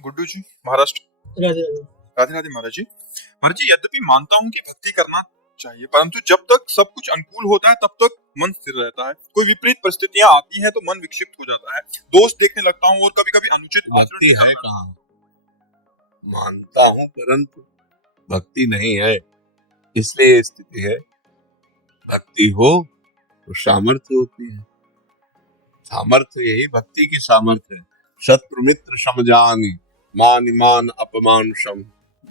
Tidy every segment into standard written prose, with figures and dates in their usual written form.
गुड्डू जी, महाराष्ट्र। राधे राधे। राधे राधे महाराज जी। महाराज जी, यद्यपि मानता हूँ कि भक्ति करना चाहिए, परंतु जब तक सब कुछ अनुकूल होता है तब तक मन स्थिर रहता है। कोई विपरीत परिस्थितियां आती हैं तो मन विक्षिप्त हो जाता है, दोष देखने लगता हूँ और कभी कभी अनुचित आचरण भक्ति भी है करता हूं। कहाँ? मानता हूँ परंतु भक्ति नहीं है, इसलिए ये स्थिति है। भक्ति हो तो सामर्थ्य होती है। सामर्थ्य यही भक्ति की सामर्थ्य है। शत्रु मित्र समझानी, मान मान अपमान सम,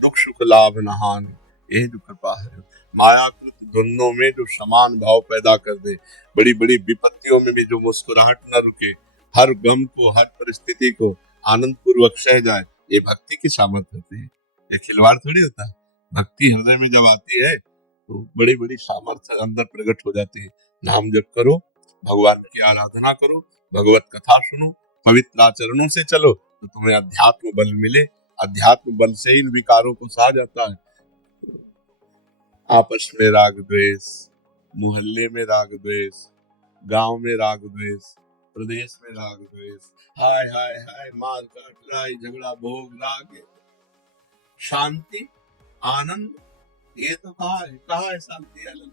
दुख सुख लाभ न हानि, यही जो कृपा है। मायाकृत धुनों में जो समान भाव पैदा कर दे, बड़ी बड़ी विपत्तियों में भी जो मुस्कुराहट न रुके, हर गम को हर परिस्थिति को आनंद पूर्वक सह जाए, ये भक्ति की सामर्थ्य होती है। ये खिलवाड़ थोड़ी होता है। भक्ति हृदय में जब आती है तो बड़ी बड़ी सामर्थ्य अंदर प्रकट हो जाती है। नाम जप करो, भगवान की आराधना करो, भगवत कथा सुनो, पवित्र आचरणों से चलो तो तुम्हें अध्यात्म बल मिले। अध्यात्म बल से इन विकारों को सहा जाता है। आपस में राग द्वेष, मोहल्ले में राग द्वेष, गांव में राग द्वेष, प्रदेश में राग द्वेष, हाय हाय हाय, मार काट, लड़ाई झगड़ा, भोग राग, शांति आनंद, ये तो कहाँ है शांति आनंद?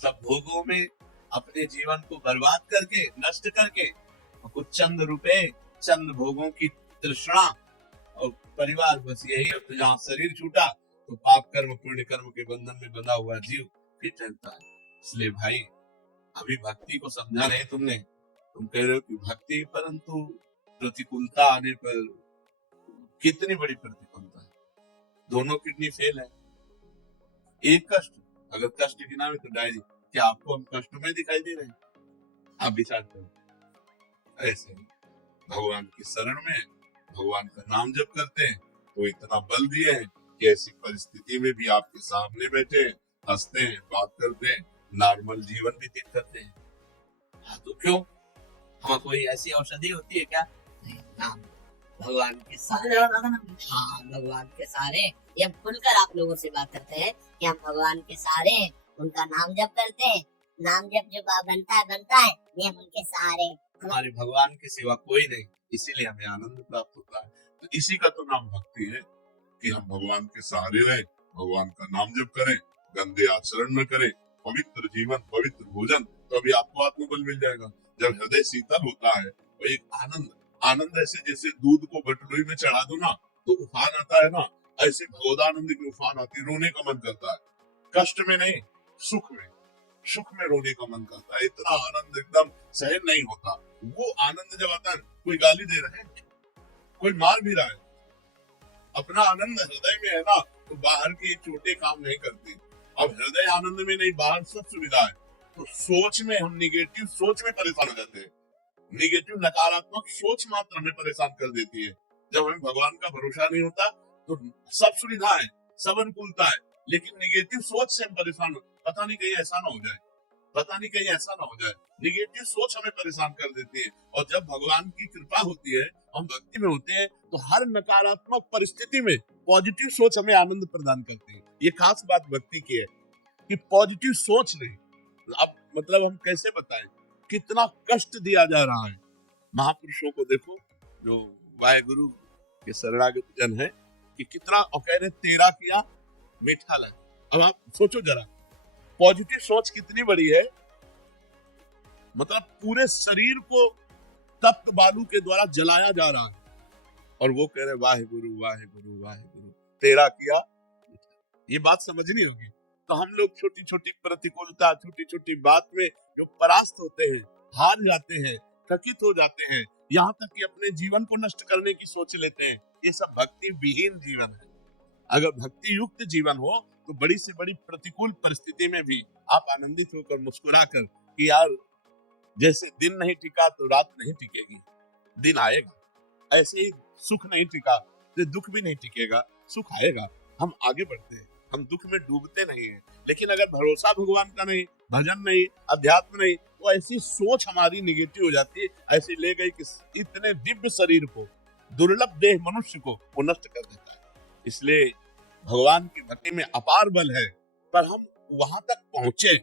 सब भोगों में अपने जीवन को बर्बाद करके, नष्ट करके, कुछ चंद रुपए, चंद भोगों की तृष्णा और परिवार, बस यही। अब जहाँ शरीर छूटा तो पाप कर्म पुण्य कर्म के बंधन में बंधा हुआ जीव फिर चलता है। इसलिए भाई, अभी भक्ति को समझा नहीं तुमने। तुम कह रहे हो कि भक्ति, परंतु प्रतिकूलता आने पर कितनी बड़ी प्रतिकूलता है। दोनों किडनी फेल है। एक कष्ट, अगर कष्ट गिना में तो डायरी, क्या आपको हम कष्ट में दिखाई दे रहे हैं? आप विचार करो। ऐसे भगवान की शरण में भगवान का नाम जप करते हैं तो इतना बल दिए हैं कि ऐसी परिस्थिति में भी आपके सामने बैठे हैं, हंसते हैं, बात करते हैं, नॉर्मल जीवन व्यतीत करते हैं। हाँ तो क्यों? हाँ, कोई ऐसी औषधि होती है क्या? नाम भगवान के सारे, हाँ भगवान के सारे। ये खुलकर आप लोगों से बात करते हैं कि हम भगवान के सारे, उनका नाम जप करते हैं। नाम जप जो बनता है ये हम उनके सहारे। हमारे भगवान के सिवा कोई नहीं, इसीलिए हमें आनंद प्राप्त होता है। तो इसी का तो नाम भक्ति है कि हम भगवान के सहारे रहे, भगवान का नाम जप करें, गंदे आचरण न करें, पवित्र जीवन, पवित्र भोजन, तो अभी आपको आत्मबल मिल जाएगा। जब हृदय शीतल होता है तो एक आनंद ऐसे जैसे दूध को बटलोई में चढ़ा दो ना तो उफान आता है ना, ऐसे भगवदानंद की उफान आती है। रोने का मन करता है, कष्ट में नहीं, सुख में रोने का मन करता है। इतना आनंद एकदम सहन नहीं होता। वो आनंद जब आता है, कोई गाली दे रहे हैं, कोई मार भी रहा है, अपना आनंद हृदय में है ना, तो बाहर की चोटें काम नहीं करती। अब हृदय आनंद में नहीं, बाहर सब सुविधा है, तो सोच में हम निगेटिव सोच में परेशान हो जाते हैं। निगेटिव नकारात्मक सोच मात्र हमें परेशान कर देती है। जब हमें भगवान का भरोसा नहीं होता तो सब सुविधा है, सब अनुकूलता है, लेकिन निगेटिव सोच से हम परेशान हो, पता नहीं कहीं ऐसा ना हो जाए, पता नहीं कहीं ऐसा ना हो जाए। निगेटिव सोच हमें परेशान कर देती है। और जब भगवान की कृपा होती है, हम भक्ति में होते हैं, तो हर नकारात्मक परिस्थिति में पॉजिटिव सोच हमें आनंद प्रदान करती है। ये खास बात भक्ति की है कि पॉजिटिव सोच नहीं। अब मतलब हम कैसे बताएं कितना कष्ट दिया जा रहा है। महापुरुषों को देखो जो वाहेगुरु के शरणागत जन है, कि कितना, और कह रहे तेरा किया मीठा लगा। अब आप सोचो जरा, पॉजिटिव सोच कितनी बड़ी है। मतलब पूरे शरीर को तप्त बालू के द्वारा जलाया जा रहा है और वो कह रहे वाहेगुरु वाहेगुरु वाहेगुरु, तेरा किया। ये बात समझनी होगी। तो हम लोग छोटी छोटी प्रतिकूलता, छोटी छोटी बात में जो परास्त होते हैं, हार जाते हैं, थकित हो जाते हैं, यहाँ तक कि अपने जीवन को नष्ट करने की सोच लेते हैं। ये सब भक्ति विहीन जीवन है। अगर भक्ति युक्त जीवन हो तो बड़ी से बड़ी प्रतिकूल परिस्थिति में भी आप आनंदित होकर मुस्कुरा कर कि यार, जैसे दिन नहीं टिका तो रात नहीं टिकेगी, दिन आएगा। ऐसे ही सुख नहीं टिका तो दुख भी नहीं टिकेगा, सुख आएगा। हम आगे बढ़ते हैं, हम दुख में डूबते नहीं हैं। लेकिन अगर भरोसा भगवान का नहीं, भजन नहीं, अध्यात्म नहीं, तो ऐसी सोच हमारी निगेटिव हो जाती है। ऐसी ले गई कि इतने दिव्य शरीर को, दुर्लभ देह मनुष्य को वो नष्ट कर देता है। इसलिए भगवान की भक्ति में अपार बल है, पर हम वहां तक पहुंचे,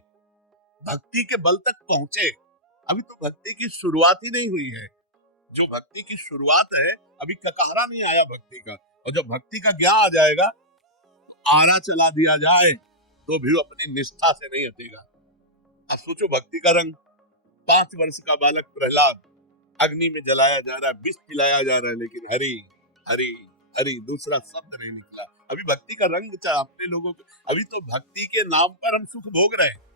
भक्ति के बल तक पहुंचे। अभी तो भक्ति की शुरुआत ही नहीं हुई है। जो भक्ति की शुरुआत है, अभी ककारा नहीं आया भक्ति का, और जब भक्ति का ज्ञान आ जाएगा, आरा चला दिया जाए तो भी वो अपनी निष्ठा से नहीं हटेगा। अब सोचो भक्ति का रंग, 5 वर्ष का बालक प्रहलाद अग्नि में जलाया जा रहा है, विष पिलाया जा रहा है, लेकिन हरि हरि हरि दूसरा शब्द नहीं निकला। अभी भक्ति का रंग अपने लोगों को, अभी तो भक्ति के नाम पर हम सुख भोग रहे हैं।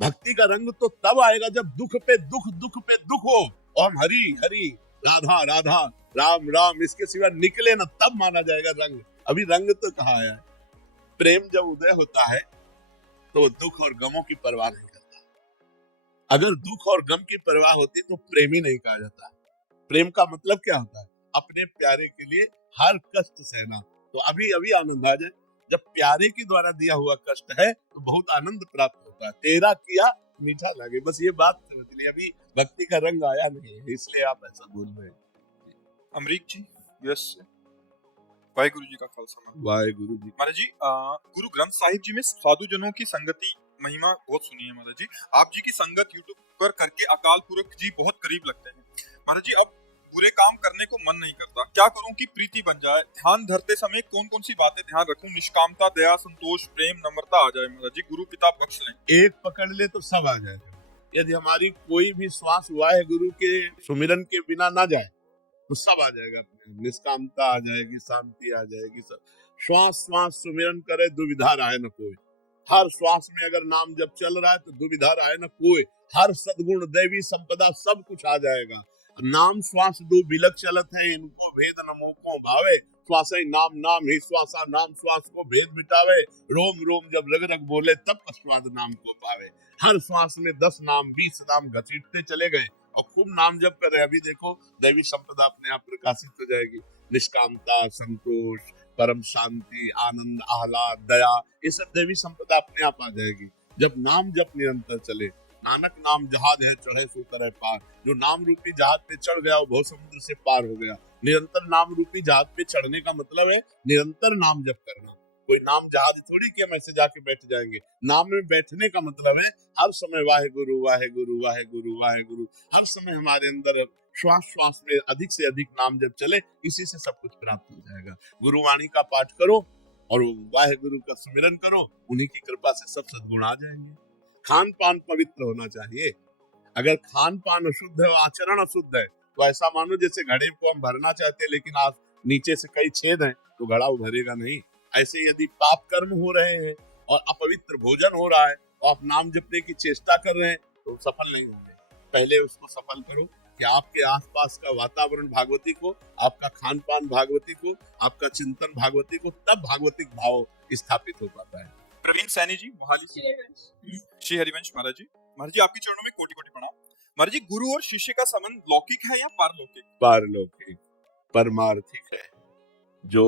भक्ति का रंग तो तब आएगा जब दुख पे दुख, दुख पे दुख हो, और हम हरि हरि राधा राधा राम राम इसके सिवा निकले ना, तब माना जाएगा रंग। अभी रंग तो कहाँ आया है। प्रेम जब उदय होता है तो वो दुख और गमों की परवाह नहीं करता। अगर दुख और गम की परवाह होती तो प्रेमी नहीं कहा जाता। प्रेम का मतलब क्या होता है? अपने प्यारे के लिए हर कष्ट सहना। तो अभी अभी आनंद आ जाए, जब प्यारे के द्वारा दिया हुआ कष्ट है तो बहुत आनंद प्राप्त होता है। तेरा किया मीठा लगे, बस ये बात समझ ली। अभी भक्ति का रंग आया नहीं है, इसलिए आप ऐसा बोल रहे हैं। अमरीक जी यूएस से, वाहेगुरु जी का खालसा। वाहेगुरु जी। महाराज जी गुरु ग्रंथ साहिब जी में साधु जनों की संगति महिमा बहुत सुनी है महाराज जी। आप जी की संगत यूट्यूब पर करके अकाल पुरख जी बहुत करीब लगते हैं महाराज जी। अब बुरे काम करने को मन नहीं करता, क्या करूं कि प्रीति बन जाए? ध्यान धरते समय कौन कौन सी बातें ध्यान रखूं? निष्कामता, दया, संतोष, प्रेम, नम्रता आ जाए महाराज जी। गुरु पिता बख्श लें। एक पकड़ ले तो सब आ जाएगा। यदि हमारी कोई भी श्वास वाहेगुरु के सुमिरन के बिना ना जाए तो सब आ जाएगा। अपने निष्कामता आ जाएगी, शांति आ जाएगी, सब। श्वास श्वास सुमिरन करे, दुविधा रहे न कोई। हर श्वास में अगर नाम जब चल रहा है तो दुविधा रहे न कोई। हर सद्गुण दैवी संपदा सब कुछ आ जाएगा। नाम श्वास दो बिलक चलत है, इनको भेद न मोको भावे। श्वास नाम नाम ही श्वासा, नाम श्वास को भेद मिटावे। रोम रोम जब रग रग बोले तब स्वाद नाम को पावे। हर श्वास में 10 नाम 20 नाम घसीटते चले गए और खूब नाम जब कर रहे। अभी देखो दैवी संपदा अपने आप प्रकाशित हो जाएगी। निष्कामता, संतोष, परम शांति, आनंद, आह्लाद, दया, ये सब दैवी संपदा अपने आप आ जाएगी जब नाम जप निरंतर चले। नानक नाम जहाज है चढ़े सो करे पार। जो नाम रूपी जहाज पे चढ़ गया वो बहुत समुद्र से पार हो गया। निरंतर नाम रूपी जहाज पे चढ़ने का मतलब है निरंतर नाम जप करना। कोई नाम जहाज थोड़ी कि हम ऐसे जाके बैठ जाएंगे। नाम में बैठने का मतलब है हर समय वाहेगुरु वाहेगुरु वाहेगुरु वाहेगुरु। हर समय हमारे अंदर श्वास श्वास में अधिक से अधिक नाम जब चले, इसी से सब कुछ प्राप्त हो जाएगा। गुरुवाणी का पाठ करो और वाहेगुरु का सुमिरन करो, उन्हीं की कृपा से सब सद्गुण आ जाएंगे। खान पान पवित्र होना चाहिए। अगर खान पान अशुद्ध है, आचरण अशुद्ध है, तो ऐसा मानो जैसे घड़े को हम भरना चाहते हैं लेकिन आज नीचे से कई छेद हैं तो घड़ा भरेगा नहीं। ऐसे यदि पाप कर्म हो रहे हैं और अपवित्र भोजन हो रहा है और आप नाम जपने की चेष्टा कर रहे हैं तो सफल नहीं होंगे। पहले उसको सफल करो कि आपके आसपास का वातावरण भागवती को, आपका खान पान भागवती को, आपका चिंतन भागवती को, तब भागवतिक भाव स्थापित हो पाता है। प्रवीण सैनी जी मोहाली से। श्री हरिवंश महाराज जी। महाराज जी आपकी चरणों में कोटि कोटि प्रणाम। महाराज जी गुरु और शिष्य का संबंध लौकिक है या पारलौकिक? पारलौकिक, परमार्थिक है। जो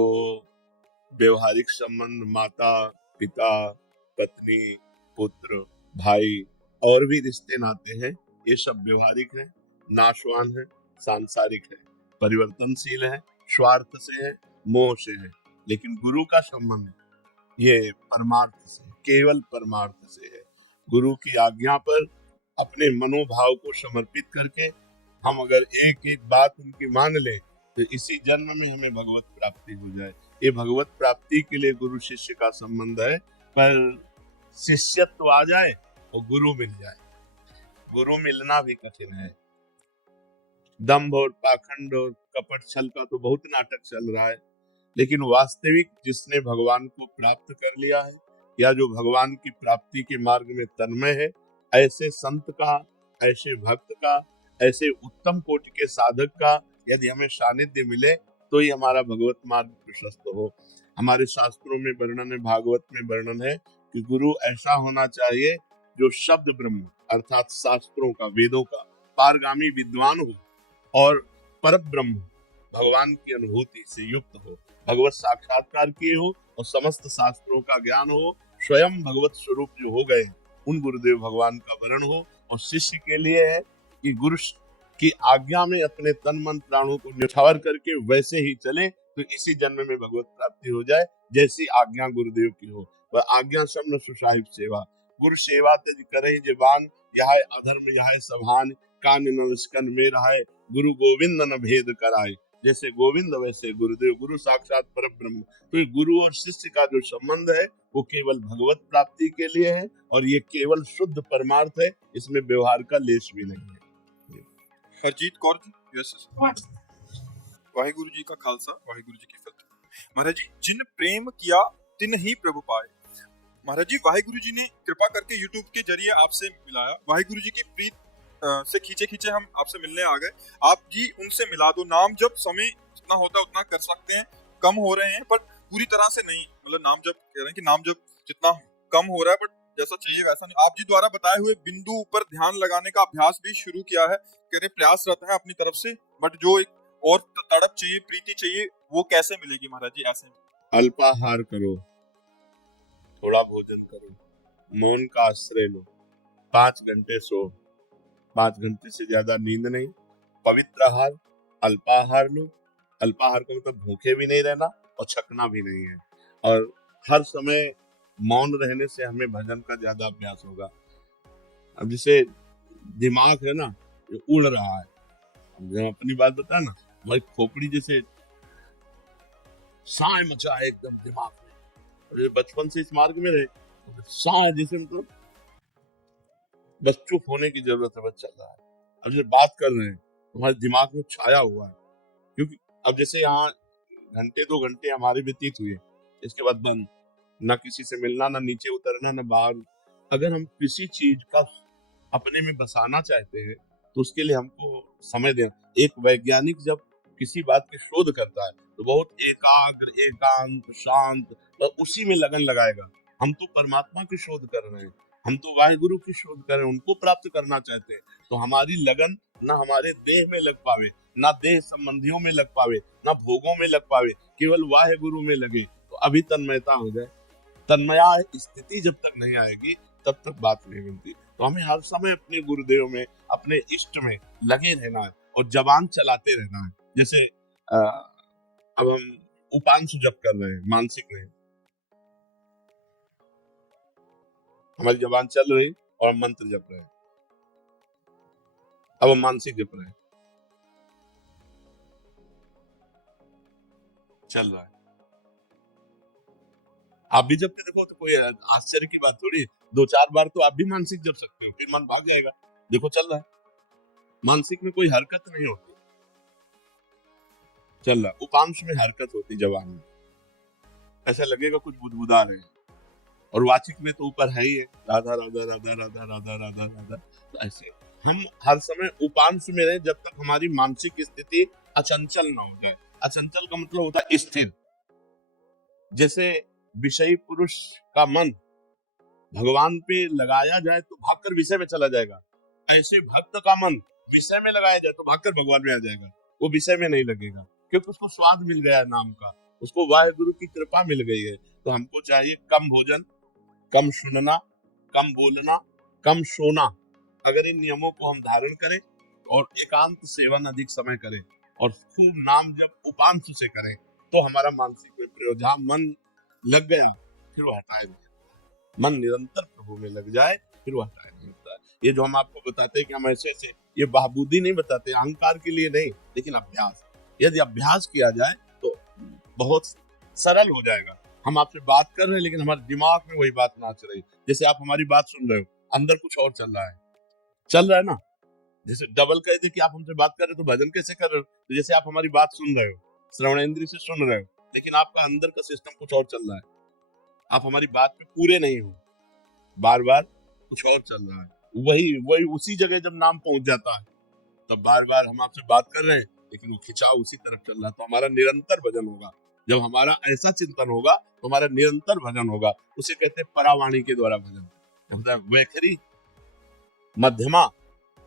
व्यवहारिक संबंध माता पिता पत्नी पुत्र भाई और भी रिश्ते नाते हैं, ये सब व्यवहारिक है, नाशवान है, सांसारिक है, परिवर्तनशील है, स्वार्थ से है, मोह से है। लेकिन गुरु का संबंध ये परमार्थ से, केवल परमार्थ से है। गुरु की आज्ञा पर अपने मनोभाव को समर्पित करके हम अगर एक एक बात उनकी मान लें तो इसी जन्म में हमें भगवत प्राप्ति हो जाए। ये भगवत प्राप्ति के लिए गुरु शिष्य का संबंध है। पर शिष्यत्व आ जाए और गुरु मिल जाए, गुरु मिलना भी कठिन है। दंभ और पाखंड और कपट छल का तो बहुत नाटक चल रहा है, लेकिन वास्तविक जिसने भगवान को प्राप्त कर लिया है या जो भगवान की प्राप्ति के मार्ग में तन्मय है, ऐसे संत का, ऐसे भक्त का, ऐसे उत्तम कोटि के साधक का यदि हमें सानिध्य मिले तो ही हमारा भगवत मार्ग प्रशस्त हो। हमारे शास्त्रों में वर्णन है, भागवत में वर्णन है कि गुरु ऐसा होना चाहिए जो शब्द ब्रह्म अर्थात शास्त्रों का, वेदों का पारगामी विद्वान हो और पर ब्रह्म भगवान की अनुभूति से युक्त हो, भगवत साक्षात्कार किए हो और समस्त शास्त्रों का ज्ञान हो, स्वयं भगवत स्वरूप जो हो गए उन गुरुदेव भगवान का वर्ण हो। और शिष्य के लिए है कि गुरु की आज्ञा में अपने तन मन प्राणों को न्यौछावर करके वैसे ही चले तो इसी जन्म में भगवत प्राप्ति हो जाए जैसी आज्ञा गुरुदेव की हो। वह आज्ञा समन सुसाहिब सेवा, गुरु सेवा तज करे जबान, यह अधर्म यह सभान, कान न विस्कन में रहाए, गुरु गोविंद न भेद कराए। जैसे गोविंद वैसे गुरुदेव, गुरु साक्षात परब्रह्म। तो ये गुरु और शिष्य का जो संबंध है वो केवल भगवत प्राप्ति के लिए है, और ये केवल शुद्ध परमार्थ है, इसमें व्यवहार का लेश भी नहीं है। हरजीत कौर जी, यस वाहिगुरु जी का खालसा, वाहिगुरु जी की फतेह। महाराज जी, जिन प्रेम किया तिन ही प्रभु पाए। महाराज जी, वाहिगुरु जी ने कृपा करके यूट्यूब के जरिए आपसे मिलाया। वाहिगुरु जी की प्रीत से खींचे खींचे हम आपसे मिलने आ गए। आप जी उनसे मिला दो। नाम जब समय जितना होता है उतना कर सकते हैं, कम हो रहे हैं पर पूरी तरह से नहीं। मतलब नाम जब कह रहे हैं कि नाम जब जितना कम हो रहा है बट जैसा चाहिए वैसा नहीं। आप जी द्वारा बताए हुए बिंदु पर ध्यान लगाने का अभ्यास भी शुरू किया है। कह रहे प्रयास रहता है अपनी तरफ से, बट जो एक और तड़प चाहिए, प्रीति चाहिए, वो कैसे मिलेगी महाराज जी? ऐसे अल्पाहार करो, थोड़ा भोजन करो, मौन का आश्रय लो, 5 घंटे सो, 5 घंटे से ज्यादा नींद नहीं, पवित्र आहार, अल्पाहार लो। अल्पाहार का मतलब भूखे भी नहीं रहना और छकना भी नहीं है। और हर समय मौन रहने से हमें भजन का ज्यादा अभ्यास होगा। अब जैसे दिमाग है ना, ये उड़ रहा है। अब जब अपनी बात बता ना, हमारी खोपड़ी जैसे साए मचा है एकदम दिमाग में। और ये बचपन से इस मार्ग में रहे, साए जैसे मतलब बस चुप होने की जरूरत है, बस चल रहा है। अब जैसे बात कर रहे हैं, हमारे दिमाग में छाया हुआ है, क्योंकि अब जैसे यहाँ घंटे 2 घंटे हमारे व्यतीत हुए, इसके बाद बंद, ना किसी से मिलना, ना नीचे उतरना, ना बाहर। अगर हम किसी चीज का अपने में बसाना चाहते हैं तो उसके लिए हमको समय देना। एक वैज्ञानिक जब किसी बात की शोध करता है तो बहुत एकाग्र, एकांत, शांत, और उसी में लगन लगाएगा। हम तो परमात्मा की शोध कर रहे हैं, हम तो वाहिगुरु की शोध कर रहे हैं, उनको प्राप्त करना चाहते हैं। तो हमारी लगन ना हमारे देह में लग पावे, ना देह संबंधियों में लग पावे, ना भोगों में लग पावे, केवल वाहिगुरु में लगे, तो अभी तन्मयता हो जाए। तन्मया स्थिति जब तक नहीं आएगी तब तक बात नहीं मिलती। तो हमें हर समय अपने गुरुदेव में, अपने इष्ट में लगे रहना है और जबान चलाते रहना है। जैसे अब हम उपांशु जप कर रहे हैं, मानसिक नहीं, हमारी जबान चल रही और हम मंत्र जप रहे हैं। अब हम मानसिक जप रहे हैं, चल रहा है। आप भी जब के देखो तो कोई आश्चर्य की बात थोड़ी। 2-4 बार तो आप भी मानसिक जप सकते हो, फिर मन भाग जाएगा। देखो चल रहा है, मानसिक में कोई हरकत नहीं होती, चल रहा। उपांश में हरकत होती जबान में, ऐसा लगेगा कुछ बुदबुदा रहे हैं। और वाचिक में तो ऊपर है ही है, राधा राधा राधा राधा राधा राधा राधा। तो ऐसे हम हर समय उपांश में रहे जब तक हमारी मानसिक स्थिति अचंचल ना हो जाए। अचंचल का मतलब होता है स्थिर। जैसे विषयी पुरुष का मन भगवान पे लगाया जाए तो भागकर विषय में चला जाएगा, ऐसे भक्त का मन विषय में लगाया जाए तो भागकर भगवान में आ जाएगा। वो विषय में नहीं लगेगा, क्योंकि उसको स्वाद मिल गया है नाम का, उसको वाहिगुरु की कृपा मिल गई है। तो हमको चाहिए कम भोजन, कम सुनना, कम बोलना, कम सोना। अगर इन नियमों को हम धारण करें और एकांत सेवन अधिक समय करें और खूब नाम जब उपांश से करें तो हमारा मानसिक में प्रयोग, जहाँ मन लग गया फिर वो हटाए नहीं। मन निरंतर प्रभु में लग जाए फिर वो हटाए नहीं होता है। ये जो हम आपको बताते हैं कि हम ऐसे ऐसे, ये बहाबुद्धि नहीं बताते, अहंकार के लिए नहीं, लेकिन अभ्यास। यदि अभ्यास किया जाए तो बहुत सरल हो जाएगा। हम आपसे बात कर रहे हैं लेकिन हमारे दिमाग में वही बात नाच रही। जैसे आप हमारी बात सुन रहे हो, अंदर कुछ और चल रहा है ना। जैसे डबल कह दे कि आप हमसे बात कर रहे हो तो भजन कैसे कर रहे हो? तो जैसे आप हमारी बात सुन रहे हो, श्रवण इंद्रिय से सुन रहे हो, लेकिन आपका अंदर का सिस्टम कुछ और चल रहा है। आप हमारी बात पे पूरे नहीं हो, बार बार कुछ और चल रहा है। वही उसी जगह जब नाम पहुंच जाता है तब बार बार हम आपसे बात कर रहे हैं लेकिन वो खिंचाव उसी तरफ चल रहा है। तो हमारा निरंतर भजन होगा। जब हमारा ऐसा चिंतन होगा तो हमारा निरंतर भजन होगा। उसे कहते हैं परावाणी के द्वारा भजन। वैखरी, मध्यमा,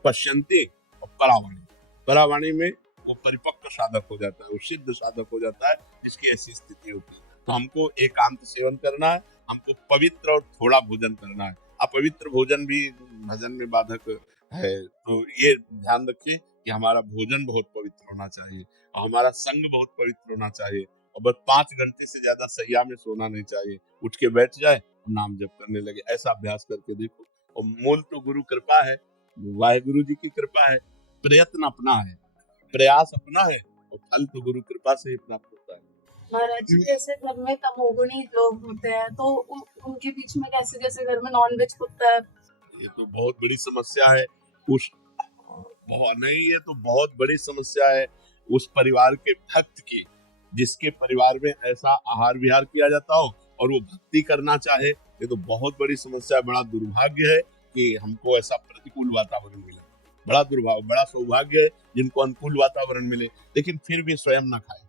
पश्यंती और परावाणी। परावाणी में वो परिपक्व साधक हो जाता है, वो सिद्ध साधक हो जाता है, जिसकी ऐसी स्थिति होती है। तो हमको एकांत सेवन करना है, हमको पवित्र और थोड़ा भोजन करना है। अपवित्र भोजन भी भजन में बाधक है, तो ये ध्यान रखिए कि हमारा भोजन बहुत पवित्र होना चाहिए और हमारा संग बहुत पवित्र होना चाहिए। और बस 5 घंटे से ज्यादा सैया में सोना नहीं चाहिए। उठ के बैठ जाए, नाम जप करने लगे, ऐसा अभ्यास करके देखो। और मूल तो गुरु कृपा है, वाहेगुरु जी की कृपा है, प्रयत्न अपना है, प्रयास अपना है, और फल तो गुरु कृपा से ही प्राप्त होता है। महाराज जी, जैसे घर में तमोगुणी लोग होते हैं तो उनके बीच में कैसे, जैसे घर में नॉनवेज होता है। ये तो बहुत बड़ी समस्या है। उस नहीं, ये तो बहुत बड़ी समस्या है उस परिवार के भक्त की, जिसके परिवार में ऐसा आहार विहार किया जाता हो और वो भक्ति करना चाहे। ये तो बहुत बड़ी समस्या है। बड़ा दुर्भाग्य है कि हमको ऐसा प्रतिकूल वातावरण मिला। बड़ा दुर्भाग्य, बड़ा सौभाग्य है जिनको अनुकूल वातावरण मिले, लेकिन फिर भी स्वयं ना खाए।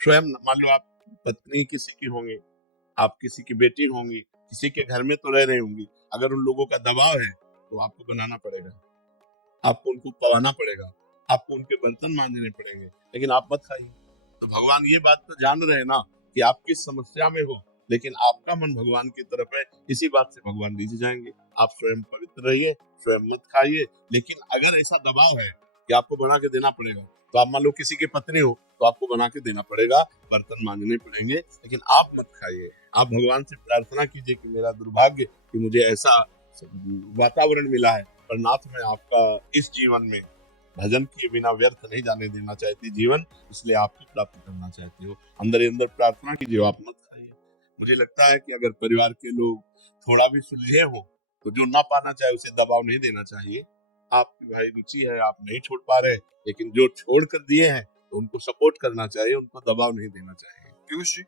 स्वयं मान लो आप पत्नी किसी की होंगी, आप किसी की बेटी होंगी, किसी के घर में तो रह रही होंगी, अगर उन लोगों का दबाव है तो आपको बनाना पड़ेगा, आपको उनको पवाना पड़ेगा, आपको उनके बर्तन मांजने पड़ेंगे, लेकिन आप मत खाइए। तो भगवान ये बात तो जान रहे हैं ना कि आप किस समस्या में हो, लेकिन आपका मन भगवान की तरफ है, इसी बात से भगवान नीचे जाएंगे। आप स्वयं पवित्र रहिए, स्वयं मत खाइए। लेकिन अगर ऐसा दबाव है कि आपको बना के देना पड़ेगा, तो आप मान लो किसी की पत्नी हो तो आपको बना के देना पड़ेगा, बर्तन मांजने पड़ेंगे, लेकिन आप मत खाइए। आप भगवान से प्रार्थना कीजिए कि मेरा दुर्भाग्य कि मुझे ऐसा वातावरण मिला है, पर नाथ मैं आपका इस जीवन में भजन के बिना व्यर्थ नहीं जाने देना चाहती जीवन, इसलिए आपको प्राप्त करना चाहती हो। अंदर ही अंदर प्रार्थना कीजिए, आप मत खाइए। मुझे लगता है कि अगर परिवार के लोग थोड़ा भी सुलझे हो तो जो ना पाना चाहे उसे दबाव नहीं देना चाहिए। आपकी भाई रुचि है, आप नहीं छोड़ पा रहे, लेकिन जो छोड़ कर दिए हैं तो उनको सपोर्ट करना चाहिए, उनको दबाव नहीं देना चाहिए। पीयूष जी,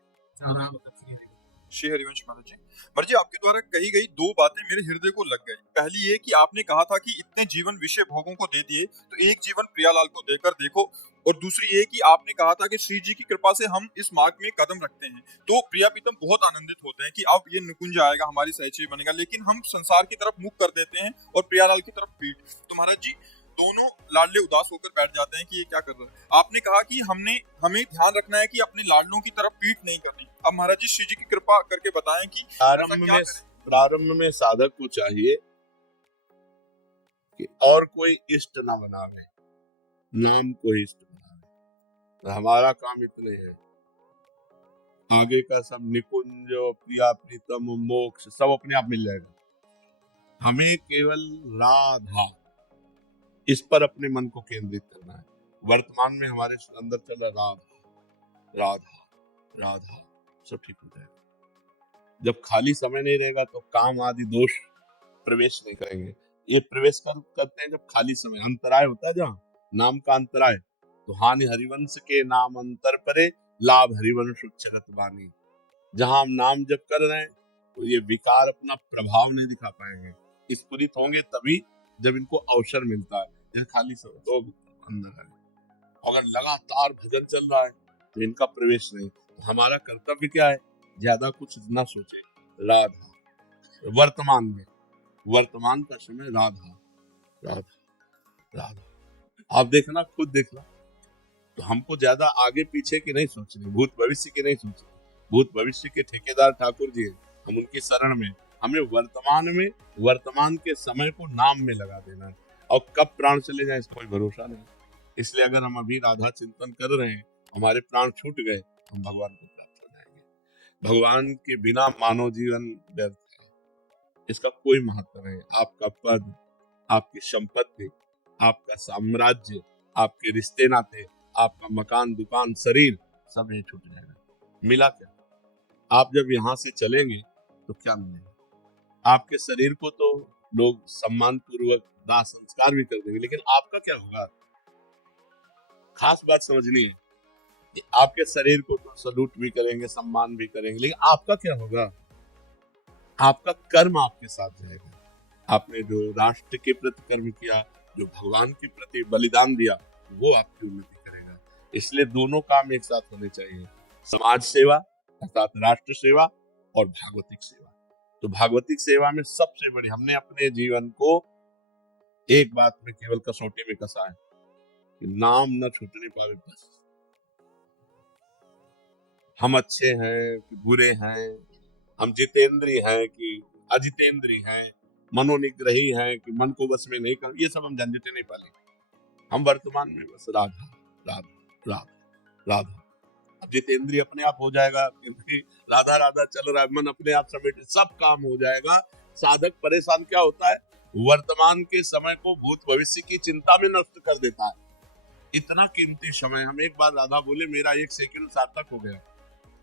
श्री हरिवंश महाराज जी, महाराज जी, आपके द्वारा कही गई दो बातें मेरे हृदय को लग गई। पहली ये कि आपने कहा था कि इतने जीवन विषय भोगों को दे दिए तो एक जीवन प्रियालाल को देकर देखो, और दूसरी ये कि आपने कहा था कि श्री जी की कृपा से हम इस मार्ग में कदम रखते हैं तो प्रिया प्रीतम बहुत आनंदित होते हैं कि अब ये निकुंज आएगा, हमारी सहचर्य बनेगा, लेकिन हम संसार की तरफ मुख कर देते हैं और प्रियालाल की तरफ पीठ। तो महाराज जी, दोनों लाडले उदास होकर बैठ जाते हैं कि ये क्या कर रहा है। आपने कहा कि हमें ध्यान रखना है कि अपने लाडलों की तरफ पीठ नहीं करनी। अब महाराज जी, श्री जी की कृपा करके बताएं कि प्रारंभ में साधक को चाहिए कि और कोई इष्ट ना बनावे, नाम को इष्ट बनावे। हमारा काम इतने है, आगे का सब निकुंज, प्रिया प्रीतम, मोक्ष सब अपने आप मिल जाएगा। हमें केवल राधा, इस पर अपने मन को केंद्रित करना है। वर्तमान में हमारे अंदर चल रहा राधा राधा राधा, सब ठीक हो जाएगा। जब खाली समय नहीं रहेगा तो काम आदि दोष प्रवेश नहीं करेंगे। ये प्रवेश करते हैं जब खाली समय, अंतराय होता है जहाँ नाम का अंतराय, तो हानि हरिवंश के नाम अंतर परे, लाभ हरिवंश उच्चरत बानी। जहाँ हम नाम जप कर रहे हैं तो ये विकार अपना प्रभाव नहीं दिखा पाएंगे। स्फुरित होंगे तभी जब इनको अवसर मिलता है। जहाँ खाली समय लोग अंदर है, अगर लगातार भजन चल रहा है तो इनका प्रवेश नहीं। तो हमारा कर्तव्य क्या है? ज्यादा कुछ ना सोचे, राधा वर्तमान में, वर्तमान का समय राधा राधा राधा। आप देखना, खुद देखना, तो हमको ज्यादा आगे पीछे की नहीं सोचनी, भूत भविष्य की नहीं सोचनी। भूत भविष्य के ठेकेदार ठाकुर जी हैं, हम उनकी शरण में। हमें वर्तमान में, वर्तमान के समय को नाम में लगा देना है, और कब प्राण चले जाए इसका कोई भरोसा नहीं। इसलिए अगर हम अभी राधा चिंतन कर रहे हैं, हमारे प्राण छूट गए, हम भगवान को प्राप्त हो जाएंगे। भगवान के बिना मानव जीवन व्यर्थ है, इसका कोई महत्व नहीं। आपका पद, आपकी संपत्ति, आपका साम्राज्य, आपके रिश्ते नाते, आपका मकान, दुकान, शरीर, सब यही छूट जाएगा। मिला क्या? आप जब यहाँ से चलेंगे तो क्या मिलेगा? आपके शरीर को तो लोग सम्मान पूर्वक दाह संस्कार भी कर देंगे, लेकिन आपका क्या होगा? खास बात समझनी है कि आपके शरीर को तो सलूट भी करेंगे, सम्मान भी करेंगे, लेकिन आपका क्या होगा? आपका कर्म आपके साथ जाएगा। आपने जो राष्ट्र के प्रति कर्म किया, जो भगवान के प्रति बलिदान दिया, वो आपकी उन्नति करेगा। इसलिए दोनों काम एक साथ होने चाहिए, समाज सेवा अर्थात राष्ट्र सेवा और भागवतिक सेवा। तो भागवतिक सेवा में सबसे बड़ी, हमने अपने जीवन को एक बात में केवल कसौटी में कसा है कि नाम न छूटने पावे बस। हम अच्छे हैं कि बुरे हैं, हम जितेंद्री हैं कि अजितेंद्री हैं, मनोनिग्रही हैं कि मन को बस में नहीं कर, ये सब हम झंझटें नहीं पालेंगे। हम वर्तमान में बस राधा राधा राधा राधा। अब जितेंद्री अपने आप हो जाएगा, क्योंकि राधा राधा चल रहा है, मन अपने आप समेट, सब काम हो जाएगा। साधक परेशान क्या होता है वर्तमान के समय को भूत भविष्य की चिंता में नष्ट कर देता है। इतना कीमती समय, हम एक बार राधा बोले मेरा 1 सेकंड सार्थक हो गया,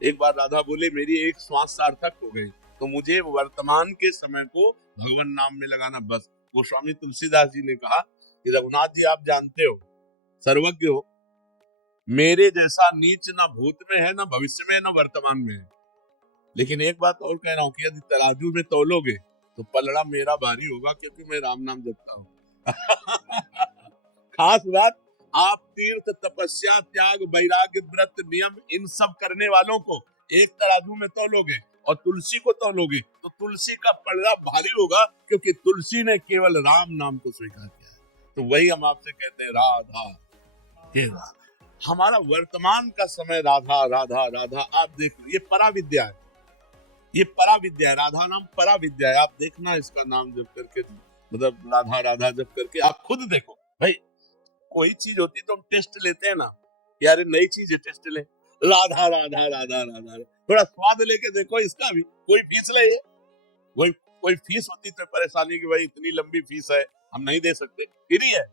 एक बार राधा बोले मेरी 1 श्वास सार्थक हो गई, तो मुझे वर्तमान के समय को भगवान नाम में लगाना बस। गोस्वामी तुलसीदास जी ने कहा कि रघुनाथ जी आप जानते हो, सर्वज्ञ हो, मेरे जैसा नीच ना भूत में है, ना भविष्य में है, ना वर्तमान में है। लेकिन एक बात और कह रहा हूँ कि यदि तराजू में तौलोगे तो पलड़ा मेरा भारी होगा, क्योंकि मैं राम नाम जपता हूँ। खास बात, आप तीर्थ, तपस्या, त्याग, वैराग्य, व्रत, नियम, इन सब करने वालों को एक तराजू में तौलोगे और तुलसी को तौलोगे तो तुलसी का पलड़ा भारी होगा, क्योंकि तुलसी ने केवल राम नाम को स्वीकार किया है। तो वही हम आपसे कहते हैं, राधा हे राधा। हमारा वर्तमान का समय राधा राधा राधा, आप देख, ये पराविद्या है, ये पराविद्या है, राधा नाम पराविद्या है। आप देखना इसका नाम जप करके, मतलब राधा राधा जप करके आप खुद देखो। भाई कोई चीज होती तो हम टेस्ट लेते हैं ना, यार नई चीज है, टेस्ट ले, राधा राधा राधा राधा, थोड़ा स्वाद लेके देखो इसका भी। कोई फीस ले, कोई फीस होती तो परेशानी कि भाई इतनी लंबी फीस है, हम नहीं दे सकते, फिर ही है,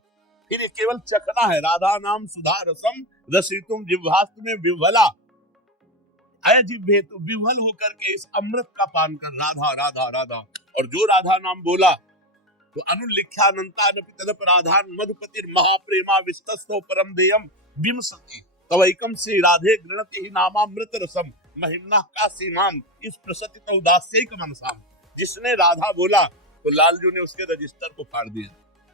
फिर ये केवल चखना है। राधा नाम सुधा रसम रसितुम जिह्वास्तु में विह्वला, है जिह्वे तो विह्वल होकर के इस अमृत का पान कर, राधा राधा राधा। और जो राधा नाम बोला तो अनुलिख्यानंतानपि तदपराधान मधुपतिर महाप्रेमा विस्तस्तो परम देयम विमसति तवैकम से राधे गृणति ही नामामृत रसम महिम्ना का सीमाम इस प्रसति तो उदास्यैक मनसाम। जिसने राधा बोला तो लालजू ने उसके रजिस्टर को फाड़ दिया,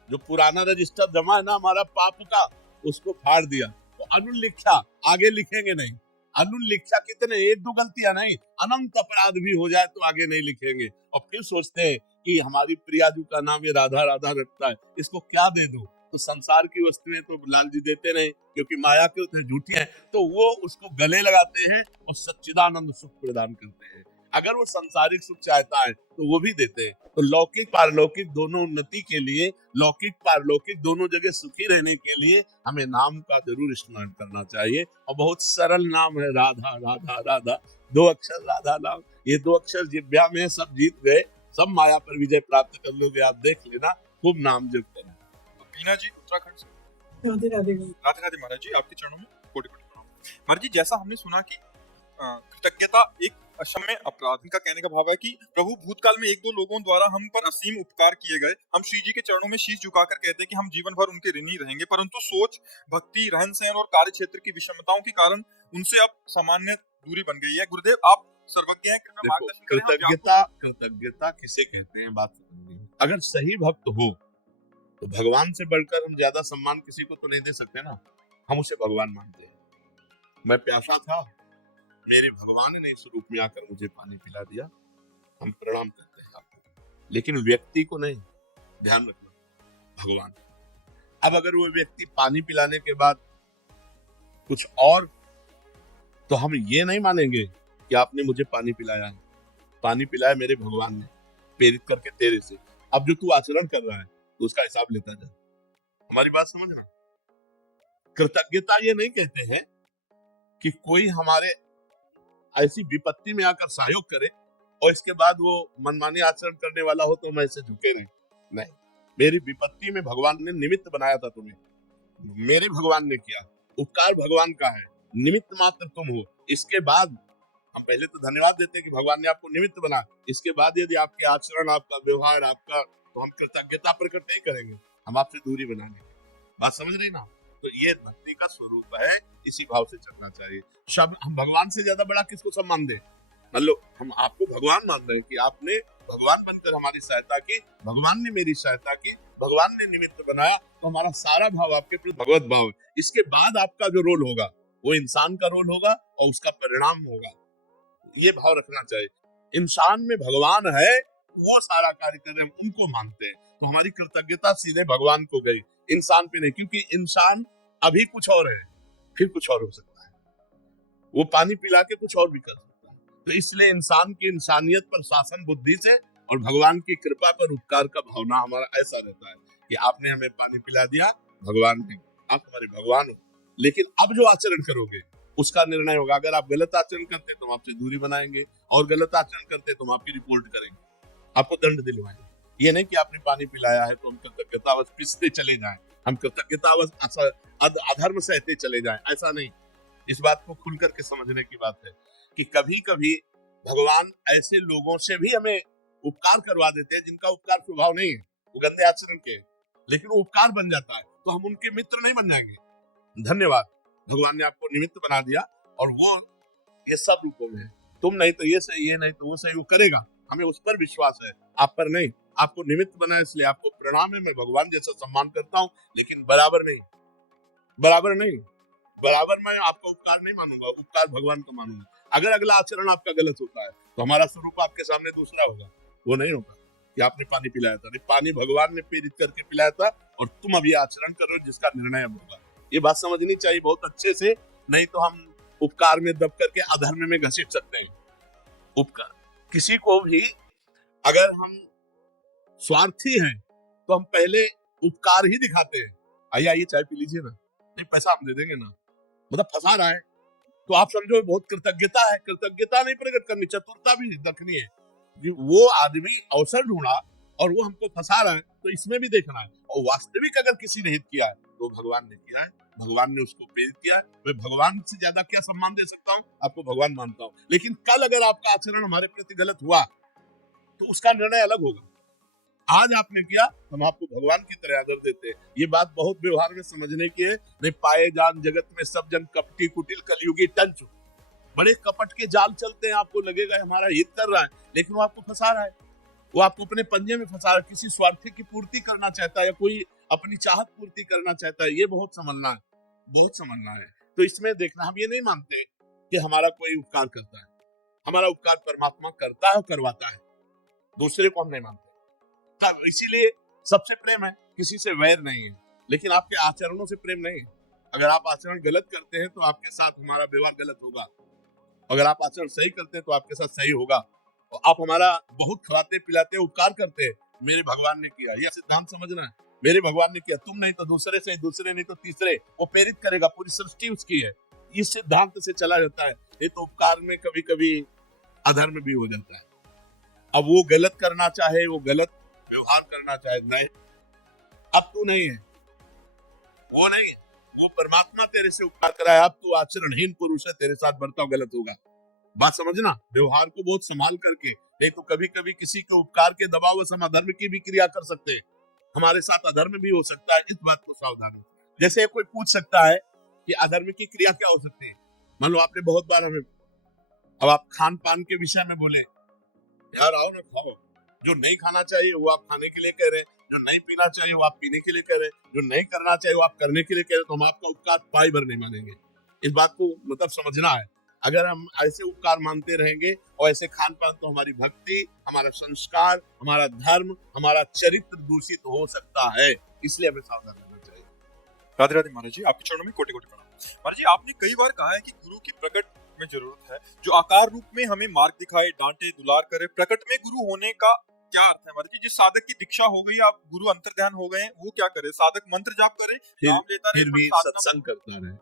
जो पुराना रजिस्टर जमा है ना हमारा पाप का, उसको फाड़ दिया। तो अनुलिख्या आगे लिखेंगे नहीं, अनुलिख्या कितने, 1-2 गलतियां नहीं, अनंत अपराध भी हो जाए तो आगे नहीं लिखेंगे। और फिर सोचते हैं कि हमारी प्रियाजू का नाम ये राधा राधा रखता है, इसको क्या दे दो। तो संसार की वस्तुएं तो लाल जी देते नहीं, क्योंकि मायाकृत है, झूठी है, तो वो उसको गले लगाते हैं और सच्चिदानंद सुख प्रदान करते हैं। अगर वो सांसारिक सुख चाहता है तो वो भी देते हैं। तो लौकिक पारलौकिक दोनों उन्नति के लिए, लौकिक पारलौकिक दोनों जगह सुखी रहने के लिए हमें नाम का जरूर स्मरण करना चाहिए। और बहुत सरल नाम है, राधा राधा राधा, 2 अक्षर राधा नाम, ये 2 अक्षर जिह्वा में सब जीत गए, सब माया पर विजय प्राप्त कर लोगे। आप देख लेना, खूब नाम जप करना। बीना जी उत्तराखंड से, राधे राधे। राधे राधे महाराज जी, आपके चरणों में कोटि कोटि प्रणाम। महाराज जी, जैसा हमने सुना कि कृतज्ञता एक अक्षम्य अपराध, इनका कहने का भाव है कि प्रभु भूतकाल में 1-2 लोगों द्वारा हम पर असीम उपकार किए गए, हम श्री जी के चरणों में शीश झुकाकर कहते हैं कि हम जीवन भर उनके ऋणी रहेंगे, परंतु सोच, भक्ति, रहन सहन और कार्य क्षेत्र की विषमताओं के कारण उनसे अब सामान्य दूरी बन गई है। गुरुदेव आप सर्वज्ञ हैं, कृपया मार्गदर्शन करें। कृतज्ञता किसे कहते हैं, बात समझिए। अगर सही भक्त हो तो भगवान से बढ़कर हम ज्यादा सम्मान किसी को तो नहीं दे सकते ना, हम उसे भगवान मानते हैं। मैं प्यासा था, मेरे भगवान ने इस रूप में आकर मुझे पानी पिला दिया, हम प्रणाम करते हैं आपको। लेकिन व्यक्ति को नहीं, ध्यान रखना, भगवान। अब अगर वो व्यक्ति पानी पिलाने के बाद कुछ और, तो हम ये नहीं मानेंगे कि आपने मुझे पानी पिलाया है, पानी पिलाया मेरे भगवान ने प्रेरित करके तेरे से, अब जो तू आचरण कर रहा है तो उसका हिसाब लेता जा। हमारी बात समझना। कृतज्ञता ये नहीं कहते हैं कि कोई हमारे ऐसी विपत्ति में आकर सहयोग करे और इसके बाद वो मनमानी आचरण करने वाला हो तो मैं इसे झुके नहीं। मेरी विपत्ति में भगवान ने निमित्त बनाया था तुम्हें, मेरे भगवान ने किया, उपकार भगवान का है, निमित्त मात्र तुम हो। इसके बाद हम पहले तो धन्यवाद देते हैं कि भगवान ने आपको निमित्त बना, इसके बाद यदि आपके आचरण, आपका व्यवहार, आपका, तो हम कृतज्ञता प्रकट नहीं करेंगे, हम आपसे दूरी बना लेंगे। बात समझ रही ना? तो ये भक्ति का स्वरूप है, इसी भाव से चलना चाहिए। शब्द, हम भगवान से ज्यादा बड़ा किसको सम्मान दें? मतलब हम आपको भगवान मान रहे हैं कि आपने भगवान बनकर हमारी सहायता की, भगवान ने मेरी सहायता की, भगवान ने निमित्त बनाया, तो हमारा सारा भाव आपके प्रति भगवत भाव है। इसके बाद आपका जो रोल होगा वो इंसान का रोल होगा और उसका परिणाम होगा, ये भाव रखना चाहिए। इंसान में भगवान है, वो सारा कार्य कर रहे हैं, उनको मानते हैं, तो हमारी कृतज्ञता सीधे भगवान को गई, इंसान पे नहीं। क्योंकि इंसान अभी कुछ और है, फिर कुछ और हो सकता है, वो पानी पिला के कुछ और भी कर सकता है। तो इसलिए इंसान की इंसानियत पर शासन बुद्धि से और भगवान की कृपा पर उपकार का भावना हमारा ऐसा रहता है कि आपने हमें पानी पिला दिया, भगवान ने, आप हमारे भगवान हो। लेकिन अब जो आचरण करोगे उसका निर्णय होगा। अगर आप गलत आचरण करते तो हम आपसे दूरी बनाएंगे, और गलत आचरण करते तो हम आपकी रिपोर्ट करेंगे, आपको दंड दिलवाएंगे। ये नहीं कि आपने पानी पिलाया है तो हम कृतज्ञतावश पिसते चले जाएं, हम कृतज्ञतावश अधर्म सहते चले जाएं, ऐसा नहीं। इस बात को खुल करके समझने की बात है कि कभी कभी भगवान ऐसे लोगों से भी हमें उपकार करवा देते हैं जिनका उपकार स्वभाव नहीं है, वो गंदे आचरण के, लेकिन वो उपकार बन जाता है, तो हम उनके मित्र नहीं बन जाएंगे। धन्यवाद, भगवान ने आपको निमित्त बना दिया और वो ये सब रूपों में है। तुम नहीं तो ये सही, ये नहीं तो वो सही, वो करेगा, हमें उस पर विश्वास है, आप पर नहीं। आपको निमित्त बना, इसलिए आपको प्रणाम है। मैं भगवान जैसा सम्मान करता हूँ, लेकिन बराबर नहीं, बराबर नहीं, बराबर मैं आपका उपकार नहीं मानूंगा, उपकार भगवान का मानूंगा। अगर अगला आचरण आपका गलत होता है तो हमारा स्वरूप आपके सामने दूसरा होगा, वो नहीं होगा कि आपने पानी पिलाया था, नहीं, पानी भगवान ने प्रेरित करके पिलाया था और तुम अभी आचरण कर रहे हो जिसका निर्णय अब होगा। ये बात समझनी चाहिए बहुत अच्छे से, नहीं तो हम उपकार में दब करके अधर्म में घसीट सकते हैं। उपकार किसी को भी, अगर हम स्वार्थी हैं तो हम पहले उपकार ही दिखाते हैं, आइए आइए चाय पी लीजिए ना, नहीं पैसा हम दे देंगे ना, मतलब फंसा रहा है तो आप समझो बहुत कृतज्ञता है, कृतज्ञता नहीं प्रकट करनी, चतुरता भी रखनी है। वो आदमी अवसर ढूंढा और वो हमको फंसा रहा है, तो इसमें भी देखना है। और वास्तविक अगर किसी ने हित किया है तो भगवान ने किया है, भगवान ने उसको प्रेरित किया है। मैं भगवान से ज्यादा क्या सम्मान दे सकता हूँ, आपको भगवान मानता हूँ। लेकिन कल अगर आपका आचरण हमारे प्रति गलत हुआ तो उसका निर्णय अलग होगा। आज आपने किया, हम आपको भगवान की तरह आदर देते हैं। ये बात बहुत व्यवहार में समझने की है। नहीं पाए जान जगत में सब जन कपटी कुटिल कलयुगी टंच, बड़े कपट के जाल चलते हैं, आपको लगेगा हमारा हित कर रहा है, लेकिन वो आपको फंसा रहा है, वो आपको अपने पंजे में फंसा रहा है। किसी स्वार्थ की पूर्ति करना चाहता है या कोई अपनी चाहत पूर्ति करना चाहता है, ये बहुत समझना है, बहुत समझना है। तो इसमें देखना, हम ये नहीं मानते कि हमारा कोई उपकार करता है, हमारा उपकार परमात्मा करता है और करवाता है, दूसरे को हम नहीं मानते। इसीलिए सबसे प्रेम है, किसी से वैर नहीं है, लेकिन आपके आचरणों से प्रेम नहीं है। अगर आप आचरण गलत करते हैं तो आपके साथ हमारा व्यवहार गलत होगा, अगर आप आचरण सही करते हैं तो आपके साथ सही होगा। और आप हमारा बहुत खिलाते पिलाते उपकार करते हैं, मेरे भगवान ने किया, यह सिद्धांत समझना है। मेरे भगवान ने किया, तुम नहीं तो दूसरे से, दूसरे नहीं तो तीसरे, वो प्रेरित करेगा, पूरी सृष्टि उसकी है। इस सिद्धांत से चला जाता है। ये तो उपकार में कभी कभी अधर्म भी हो जाता है। अब वो गलत करना चाहे, वो गलत व्यवहार करना चाहे, नहीं, अब तू नहीं है, वो नहीं है, वो परमात्मा तेरे से उपकार कराया, अब तू आचरणहीन पुरुष है, तेरे साथ बर्ताव गलत होगा। बात समझना, व्यवहार को बहुत संभाल करके, नहीं तो कभी कभी किसी के उपकार के दबाव हम अधर्म की भी क्रिया कर सकते हैं, हमारे साथ अधर्म भी हो सकता है। इस बात को सावधान रखना। जैसे कोई पूछ सकता है कि अधर्म की क्रिया क्या हो सकती है, मान लो आपने बहुत बार हमें, अब आप खान पान के विषय में बोले, यार आओ ना खाओ, जो नहीं खाना चाहिए वो आप खाने के लिए कह रहे हैं, जो नहीं पीना चाहिए वो आप पीने के लिए कह रहे हैं, जो नहीं करना चाहिए वो आप करने के लिए कह रहे हैं, तो हम आपका उपकार पाई भर नहीं मानेंगे। इस बात को मतलब समझना है। अगर हम ऐसे उपकार मानते रहेंगे और ऐसे खान पान, तो हमारी भक्ति, हमारा संस्कार, हमारा धर्म, हमारा चरित्र दूषित हो सकता है। इसलिए हमें सावधान रहना चाहिए। राधे राधे महाराज जी, आपके चरणों में कोटि कोटि प्रणाम। महाराज जी, आपने कई बार कहा है कि गुरु की प्रकट में जरूरत है, जो आकार रूप में हमें मार्ग दिखाए, डांटे, दुलार करे। प्रकट में गुरु होने का क्या अर्थ है महाराज जी? जिस साधक की दीक्षा हो गई, आप गुरु अंतर ध्यान हो गए, वो क्या करे? साधक मंत्र जाप करे, नाम लेता रहे, फिर भी पर सत्संग करता रहे,